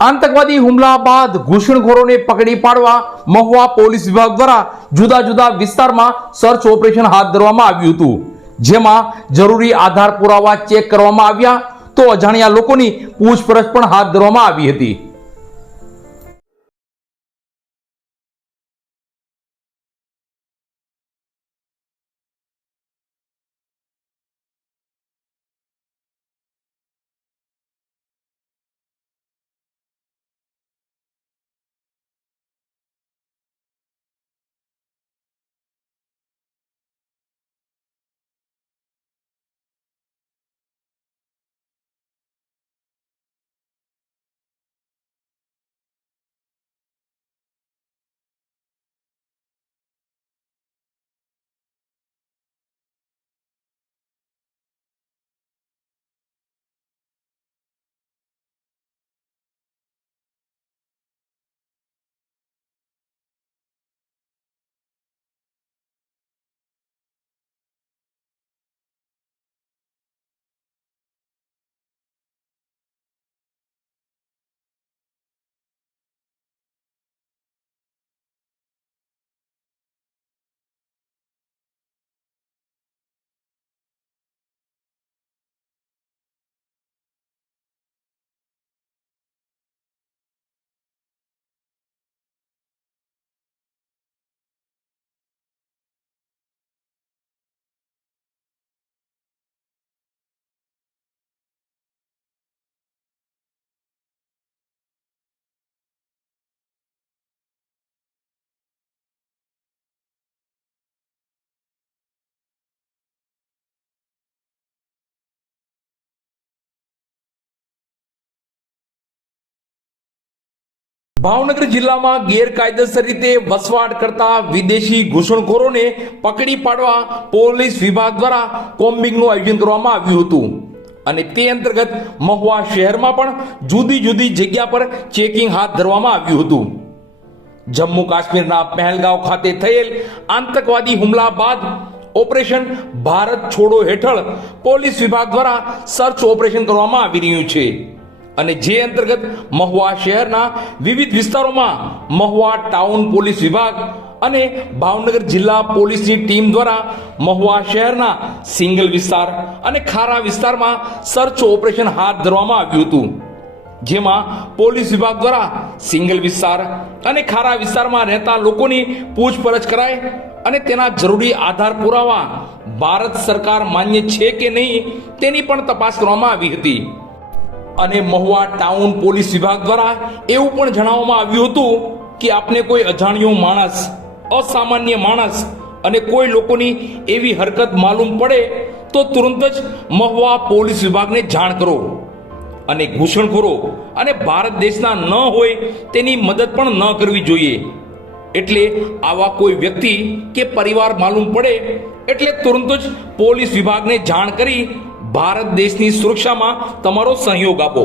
આતંકવાદી હુમલા બાદ ઘૂસણખોરોને પકડી પાડવા મહુવા પોલીસ વિભાગ દ્વારા જુદા જુદા વિસ્તારમાં સર્ચ ઓપરેશન હાથ ધરવામાં આવ્યું હતું. જેમાં જરૂરી આધાર પુરાવા ચેક કરવામાં આવ્યા તો અજાણ્યા લોકોની પૂછપરછ પણ હાથ ધરવામાં આવી હતી. ભાવનગર જિલ્લામાં ગેરકાયદેસર રીતે વસવાટ કરતા વિદેશી ઘૂસણખોરોને પકડી પાડવા પોલીસ વિભાગ દ્વારા કોમ્બિંગનું આયોજન કરવામાં આવ્યું હતું. અને તે અંતર્ગત મહુવા શહેરમાં પણ જુદી જુદી જગ્યા પર ચેકિંગ હાથ ધરવામાં આવ્યું હતું. જમ્મુ કાશ્મીરના પહેલગાંવ ખાતે થયેલ આતંકવાદી હુમલા બાદ ઓપરેશન ભારત છોડો હેઠળ પોલીસ વિભાગ દ્વારા સર્ચ ઓપરેશન કરવામાં આવી રહ્યું છે. અને જે અંતર્ગત મહુવા શહેરના વિવિધ વિસ્તારોમાં મહુવા ટાઉન પોલીસ વિભાગ અને ભાવનગર જિલ્લા પોલીસની ટીમ દ્વારા મહુવા શહેરના સિંગલ વિસ્તાર અને ખારા વિસ્તારમાં સર્ચ ઓપરેશન હાથ ધરવામાં આવ્યું હતું. જેમાં પોલીસ વિભાગ દ્વારા સિંગલ વિસ્તાર અને ખારા વિસ્તારમાં રહેતા લોકોની પૂછપરછ કરાય અને તેના જરૂરી આધાર પુરાવા ભારત સરકાર માન્ય છે કે નહીં તેની પણ તપાસ કરવામાં આવી હતી. અને મહુવા ટાઉન પોલીસ વિભાગ દ્વારા એવું પણ જણાવવામાં આવ્યું હતું કે આપને કોઈ અજાણ્યો માણસ, અસામાન્ય માણસ અને કોઈ લોકોની એવી હરકત માલુમ પડે તો તુરંત જ મહુવા પોલીસ વિભાગને જાણ કરો અને ઘૂસણખોરો અને ભારત દેશના ન હોય તેની મદદ પણ ન કરવી જોઈએ. એટલે આવા કોઈ વ્યક્તિ કે પરિવાર માલુમ પડે એટલે તુરંત જ પોલીસ વિભાગને જાણ કરી ભારત દેશની સુરક્ષામાં તમારો સહયોગ આપો.